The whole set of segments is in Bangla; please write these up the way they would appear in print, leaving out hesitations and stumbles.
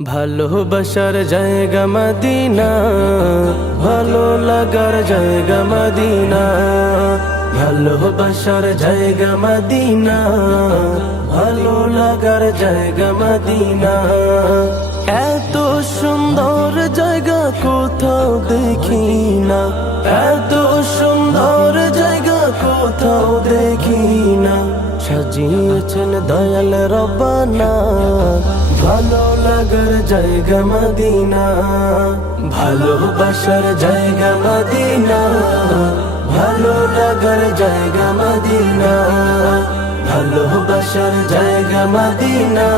ভালোবাসার জায়গা মদিনা, ভালো লাগার জায়গা মদিনা। ভালোবাসার জায়গা মদিনা, ভালো লাগার জায়গা মদিনা। এত সুন্দর জায়গা কোথাও দেখি না, এত সুন্দর জায়গা কোথাও দেখি না। সাজিয়েছেন দয়াল রব্বানা, ভালো লাগার জায়গা মদিনা। ভালোবাসার জায়গা মদিনা, ভালো লাগার জায়গা মদিনা। ভালোবাসার জায়গা মদিনা,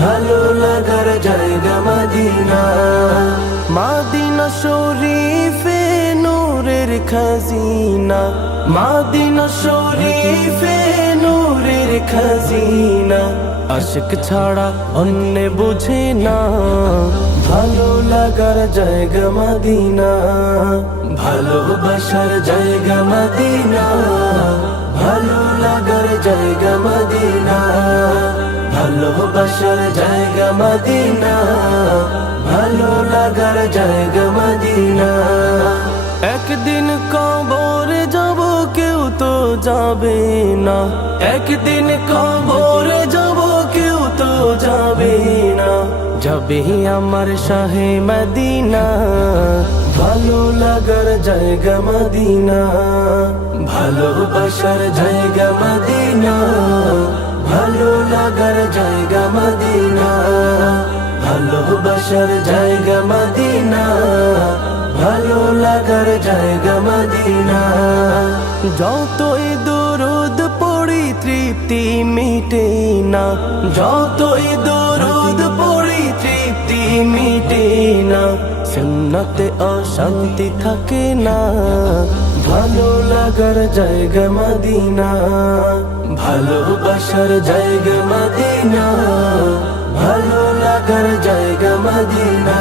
ভালো লাগার জায়গা মদিনা। মদিনা শরীফে নূরের খাজিনা, মদিনা শরীফে নূরের খাজিনা। আশিক ছাড়া অন্য বুঝে না, ভালো লাগার জায়গা মদিনা। ভালোবাসার জায়গা মদিনা, ভালো লাগার জায়গা মদিনা। ভালোবাসার জায়গা মদিনা, ভালো লাগার জায়গা মদিনা। একদিন কবর যাব কেউ তো যাবে না, একদিন কবর যাব কেউ তো যাবে না। যাবে আমার শাহে মদিনা, ভালো লাগার জায়গা মদিনা। ভালোবাসার জায়গা মদিনা, ভালো লাগার জায়গা মদিনা। ভালোবাসার জায়গা মদিনা, ভালো লাগার জায়গা মদিনা। যতই দরুদ পড়ি তৃপ্তি মিটে না, যতই দরুদ পড়ি তৃপ্তি মিটে না। সুন্নতে অশান্তি থাকে না, ভালো লাগার জায়গা মদিনা। ভালোবাসার জায়গা মদিনা, ভালো লাগার জায়গা মদিনা।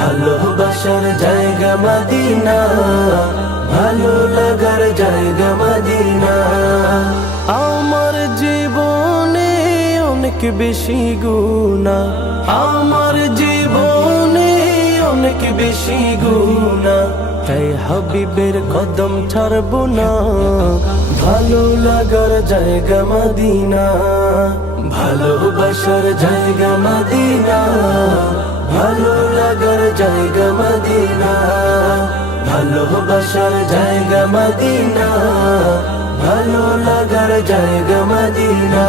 ভালোবাসার জায়গা মদিনা, ভালো লাগার জায়গা মদিনা। আমার জীবনে অনেক বেশি গুনাহ, আমার জীবনে অনেক বেশি গুনাহ। তাই হাবিবের কদম ছাড়ব না, ভালো লাগার জায়গা মদিনা। ভালোবাসার জায়গা মদিনা, ভালো লাগার জায়গা মদিনা। ভালোবাসার জায়গা মদিনা, ভালো লাগার জায়গা মদিনা।